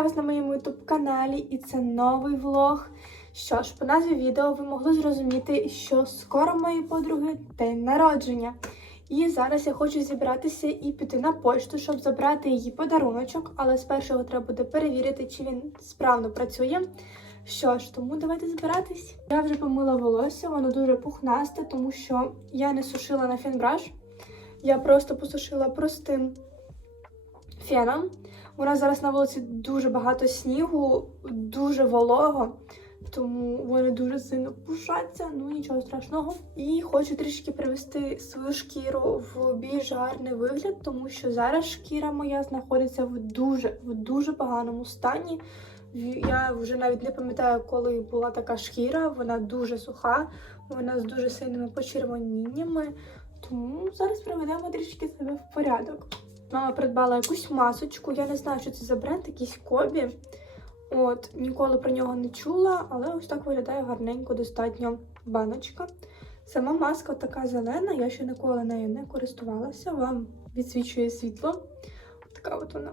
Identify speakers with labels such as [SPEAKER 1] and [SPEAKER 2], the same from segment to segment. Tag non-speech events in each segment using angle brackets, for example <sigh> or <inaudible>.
[SPEAKER 1] Вітаю вас на моєму youtube каналі і це новий влог. Що ж, по назві відео ви могли зрозуміти, що скоро моєї подруги день народження. І зараз я хочу зібратися і піти на пошту, щоб забрати її подаруночок, але спершу його треба буде перевірити, чи він справно працює. Що ж, тому давайте збиратись. Я вже помила волосся, воно дуже пухнасте, тому що я не сушила на фінбраш. Я просто посушила простим феном. У нас зараз на вулиці дуже багато снігу, дуже волого, тому вони дуже сильно пушаться, ну нічого страшного. І хочу трішки привести свою шкіру в більш гарний вигляд, тому що зараз шкіра моя знаходиться в дуже в дуже поганому стані. Я вже навіть не пам'ятаю, коли була така шкіра, вона дуже суха, вона з дуже сильними почервоніннями. Тому зараз приведемо трішки себе в порядок. Мама придбала якусь масочку. Я не знаю, що це за бренд, якийсь кобі. От, ніколи про нього не чула, але ось так виглядає гарненько, достатньо баночка. Сама маска така зелена, я ще ніколи нею не користувалася. Вам відсвічує світло. Така от вона.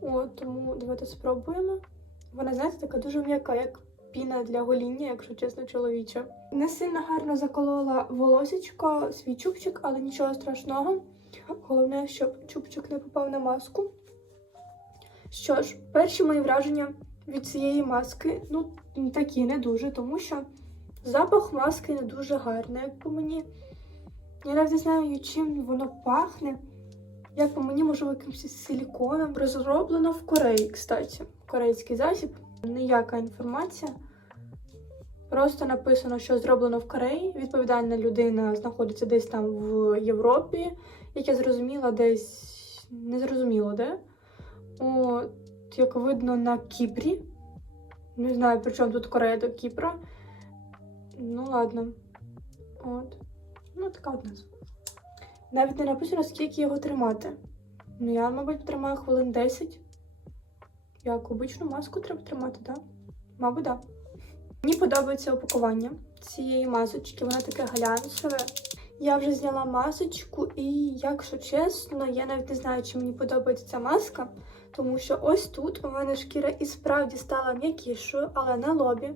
[SPEAKER 1] От, тому давайте спробуємо. Вона, знаєте, така дуже м'яка, як піна для гоління, якщо чесно, чоловіча. Не сильно гарно заколола волосечко, свій чубчик, але нічого страшного. Головне, щоб чубчик не попав на маску. Що ж, перші мої враження від цієї маски, ну, такі не дуже, тому що запах маски не дуже гарний, як по мені. Я навіть не знаю, чим воно пахне. Як по мені, можливо, якимось силіконом. Розроблено в Кореї, кстати. Корейський засіб. Ніяка інформація. Просто написано, що зроблено в Кореї. Відповідальна людина знаходиться десь там в Європі, як я зрозуміла, десь не зрозуміло де. От, як видно на Кіпрі. Не знаю, при чому тут Корея до Кіпра. Ну, ладно. От. Ну, така от назва. Навіть не написано, скільки його тримати. Ну, я, мабуть, тримаю хвилин 10. Як обичну маску треба тримати, так? Да? Мабуть, так. Да. Мені подобається упакування цієї масочки, вона таке глянцеве. Я вже зняла масочку, і, якщо чесно, я навіть не знаю, чи мені подобається ця маска, тому що ось тут у мене шкіра і справді стала м'якішою, але на лобі,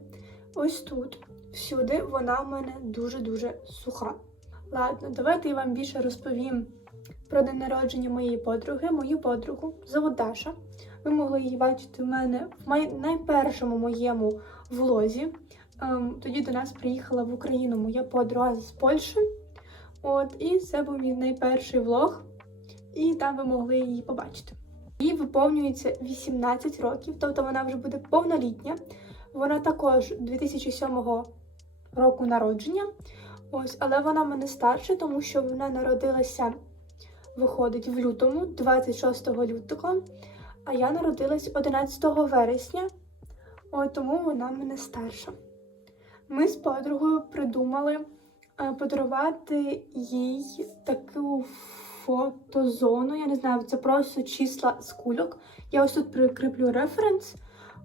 [SPEAKER 1] ось тут, всюди, вона в мене дуже-дуже суха. Ладно, давайте я вам більше розповім про день народження моєї подруги, мою подругу зовут Даша. Ви могли її бачити в мене в найпершому моєму влозі. Ем, тоді до нас приїхала в Україну моя подруга з Польщі. От, і це був мій найперший влог, і там ви могли її побачити. Їй виповнюється 18 років, тобто вона вже буде повнолітня. Вона також 2007 року народження. Ось, але вона в мене старша, тому що вона народилася, виходить в лютому, 26 лютого, а я народилась 11 вересня, От, тому вона в мене старша. Ми з подругою придумали подарувати їй таку фотозону. Я не знаю, це просто числа з кульок. Я ось тут прикріплю референс.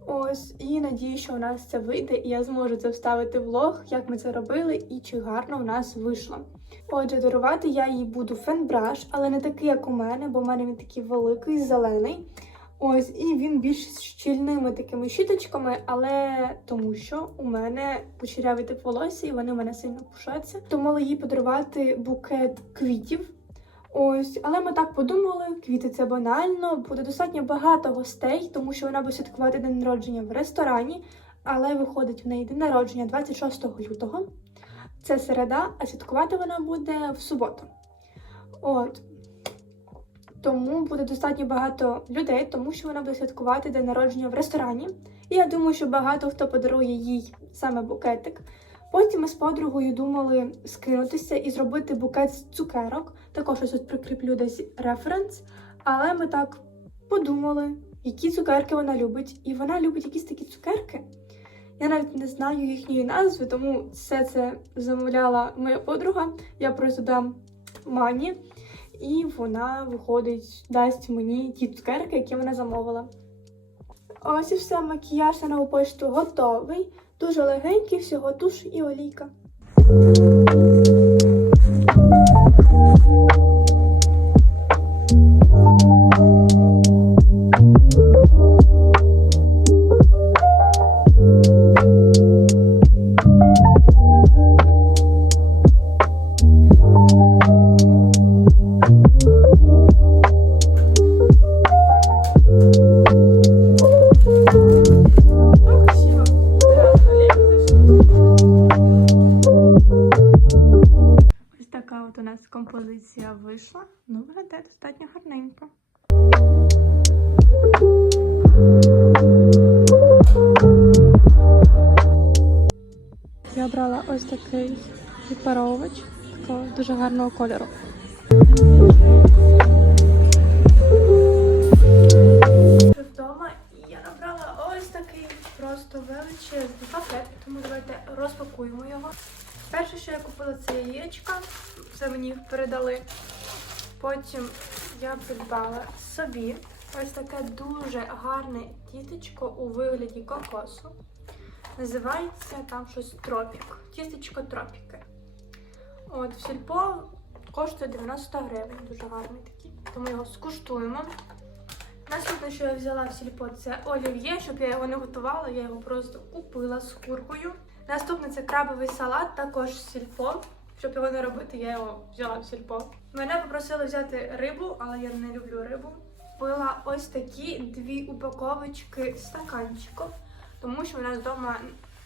[SPEAKER 1] Ось, і надію, що у нас це вийде, і я зможу це вставити в влог, як ми це робили і чи гарно у нас вийшло. Отже, дарувати я їй буду фенбраш, але не такий, як у мене, бо в мене він такий великий, зелений. Ось, і він більш щільними такими щіточками, але тому що у мене кучерявий тип волосся, і вони в мене сильно пушаться. То мали їй подарувати букет квітів. Ось, але ми так подумали, квіти це банально, буде достатньо багато гостей, тому що вона буде святкувати день народження в ресторані, але виходить в неї день народження 26 лютого. Це середа, а святкувати вона буде в суботу. От. Тому буде достатньо багато людей, тому що вона буде святкувати день народження в ресторані. І я думаю, що багато хто подарує їй саме букетик. Потім ми з подругою думали скинутися і зробити букет з цукерок. Також ось тут прикріплю десь референс. Але ми так подумали, які цукерки вона любить. І вона любить якісь такі цукерки. Я навіть не знаю їхньої назви, тому все це замовляла моя подруга. Я просто дам мані, і вона виходить, дасть мені ті цукерки, які вона замовила. Ось і все, макіяж на нову почту готовий. Дуже легенький, всього туш і олійка. Такий відпаровувач такого дуже гарного кольору. Вдома я набрала ось такий просто величезний пакет, тому давайте розпакуємо його. Перше, що я купила, це яєчка. Це мені передали. Потім я придбала собі ось таке дуже гарне тістечко у вигляді кокосу. Називається там щось тропік. Тістечко тропіки. От, в сільпо коштує 90 гривень. Дуже гарний такий. Тому його скуштуємо. Наступне, що я взяла в сільпо, це олів'є, щоб я його не готувала, я його просто купила з куркою. Наступне це крабовий салат, також з сільпо. Щоб його не робити, я його взяла в сільпо. Мене попросили взяти рибу, але я не люблю рибу. Купила ось такі дві упаковочки стаканчиків, тому що в нас вдома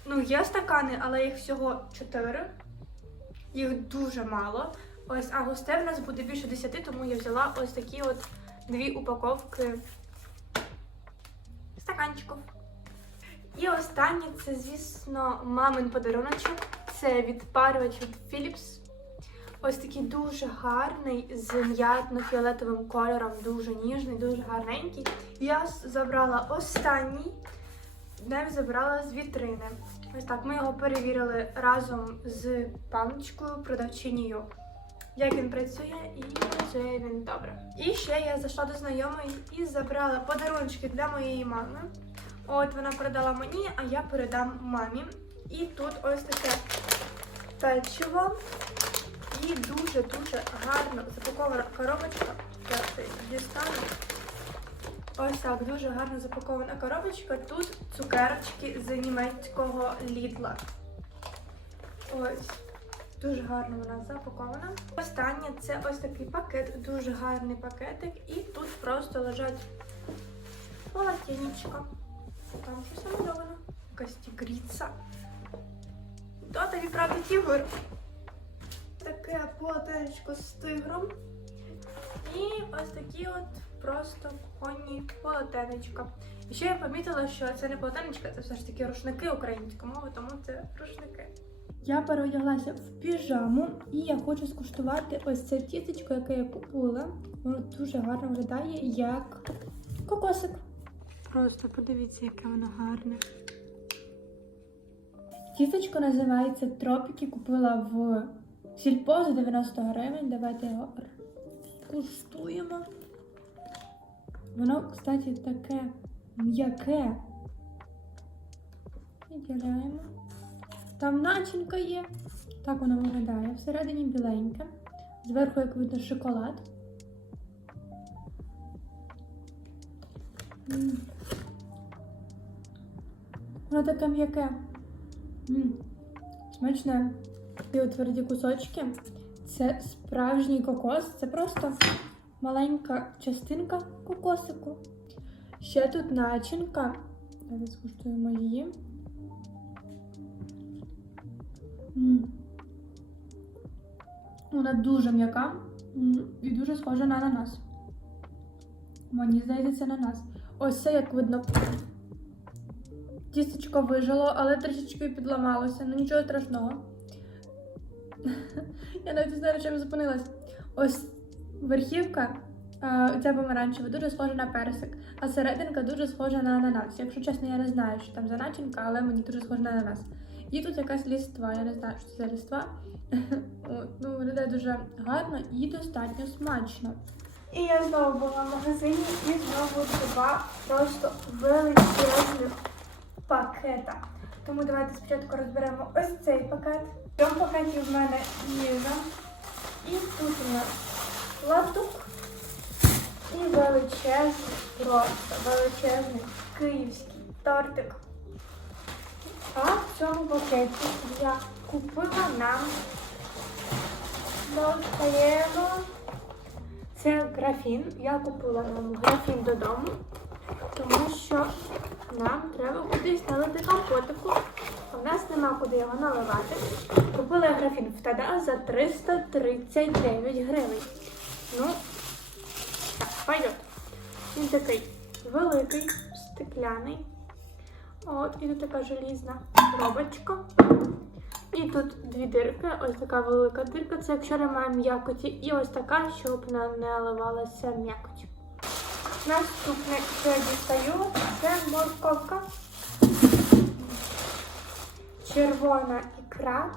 [SPEAKER 1] ну, є стакани, але їх всього чотири. Їх дуже мало. Ось, а гостей в нас буде більше 10, тому я взяла ось такі от дві упаковки стаканчиків. І останнє це, звісно, мамин подаруночок. Це відпарювач від Philips. Ось такий дуже гарний, з м'ятно-фіолетовим кольором, дуже ніжний, дуже гарненький. Я забрала останній, навіть забрала з вітрини. Ось так, ми його перевірили разом з паночкою, продавчинею, як він працює, і працює він добре. І ще я зайшла до знайомої і забрала подарунки для моєї мами. От вона передала мені, а я передам мамі. І тут ось таке печиво. І дуже-дуже гарно запакована коробочка. Я це дістану. Ось так, дуже гарно запакована коробочка. Тут цукерочки з німецького лідла. Ось. Дуже гарно вона запакована. Останнє це ось такий пакет, дуже гарний пакетик. І тут просто лежать полотенечко. Там щось намальовано. Якась тігріця. То тобі правда тігр. Таке полотенечко з тигром. І ось такі от просто кухонні полотенечка. І ще я помітила, що це не полотенечка, це все ж таки рушники українською мовою, тому це рушники. Я переодяглася в піжаму і я хочу скуштувати ось це тістечко, яке я купила. Воно дуже гарно виглядає як кокосик. Просто подивіться, яке воно гарне. Тістечко називається Тропіки. Купила в сільпо за 90 гривень. Давайте його скуштуємо. Воно, кстати, таке м'яке. Відділяємо. Там начинка є. Так воно виглядає. Всередині біленьке. Зверху, як видно, шоколад. Воно таке м'яке. Смачне. І тверді кусочки. Це справжній кокос. Це просто маленька частинка кокосику. Ще тут начинка. Зараз скуштуємо її. Вона дуже м'яка і дуже схожа на ананас. Мені здається, це ананас. Ось це як видно. Тістечко вижило, але трішечки підламалося. Ну нічого страшного. <laughs> Я навіть не знаю, на чому зупинилась. Ось верхівка, е, ця помаранчева, дуже схожа на персик, а серединка дуже схожа на ананас. Якщо чесно, я не знаю, що там за начинка, але мені дуже схожа на ананас. І тут якась ліства, я не знаю, що це ліства. <laughs> Ну, виглядає дуже гарно і достатньо смачно. І я знову була в магазині і знову два просто величезних пакета. Тому давайте спочатку розберемо ось цей пакет. В цьому пакеті в мене їжа. І тут у нас латук і величезний, просто величезний київський тортик. А в цьому пакеті я купила нам достаємо. Це графін. Я купила нам графін додому, тому що нам треба кудись налити компотику. В нас нема куди його наливати. Купила графін в Тада за 339 гривень. Ну, так, пойдет. Він такий великий, стекляний. От, і тут така желізна коробочка. І тут дві дирки. Ось така велика дирка. Це якщо немає м'якоті. І ось така, щоб не наливалася м'якоть. Наступне, що я дістаю, це морковка. Червона ікра.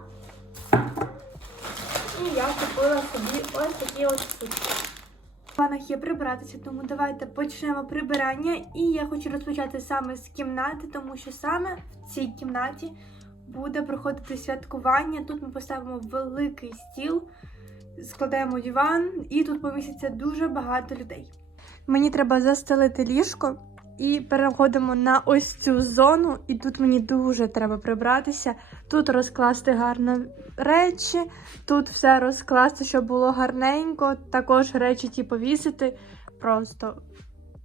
[SPEAKER 1] І я купила собі ось такі от штучки. В планах є прибратися, тому давайте почнемо прибирання. І я хочу розпочати саме з кімнати, тому що саме в цій кімнаті буде проходити святкування. Тут ми поставимо великий стіл, складаємо диван, і тут поміститься дуже багато людей. Мені треба застелити ліжко. І переходимо на ось цю зону, і тут мені дуже треба прибратися. Тут розкласти гарно речі, тут все розкласти, щоб було гарненько. Також речі ті повісити. Просто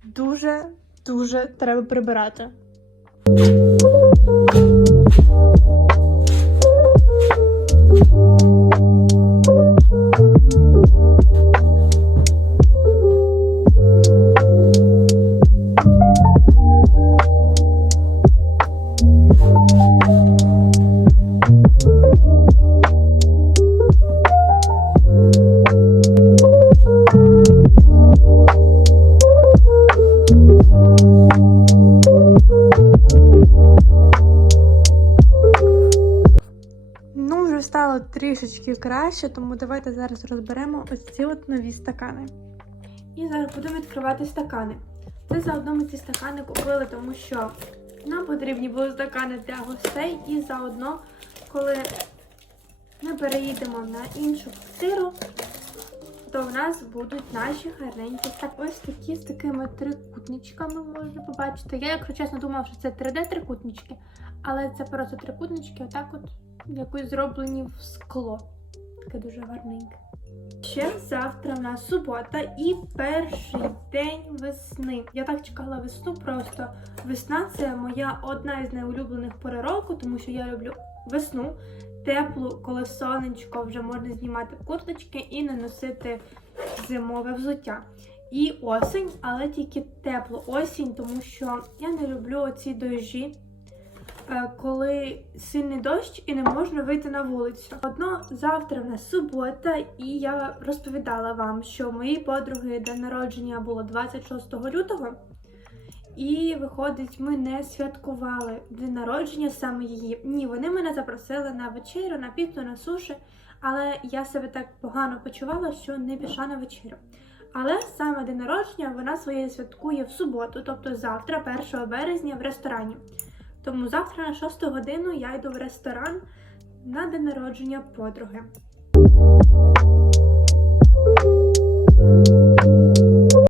[SPEAKER 1] дуже дуже треба прибирати. Трішечки краще, тому давайте зараз розберемо ось ці от нові стакани. І зараз будемо відкривати стакани. Це заодно ми ці стакани купили, тому що нам потрібні були стакани для гостей, і заодно, коли ми переїдемо на іншу квартиру, то в нас будуть наші гарненькі так ось такі з такими трикутничками можна побачити. Я, якщо чесно, думала, що це 3D-трикутнички, але це просто трикутнички, отак от якось зроблені в скло. Таке дуже гарненьке. Ще завтра в нас субота і перший день весни. Я так чекала весну, просто весна це моя одна із найулюблених пори року, тому що я люблю весну, теплу, коли сонечко вже можна знімати курточки і не носити зимове взуття. І осінь, але тільки теплу осінь, тому що я не люблю оці дощі, коли сильний дощ і не можна вийти на вулицю. Одно завтра в нас субота, і я розповідала вам, що моїй подруги день народження було 26 лютого. І виходить, ми не святкували день народження саме її. Ні, вони мене запросили на вечерю, на піцу, на суші, але я себе так погано почувала, що не пішла на вечерю. Але саме день народження вона своє святкує в суботу, тобто завтра, 1 березня, в ресторані. Тому завтра на 6 годину я йду в ресторан на день народження подруги.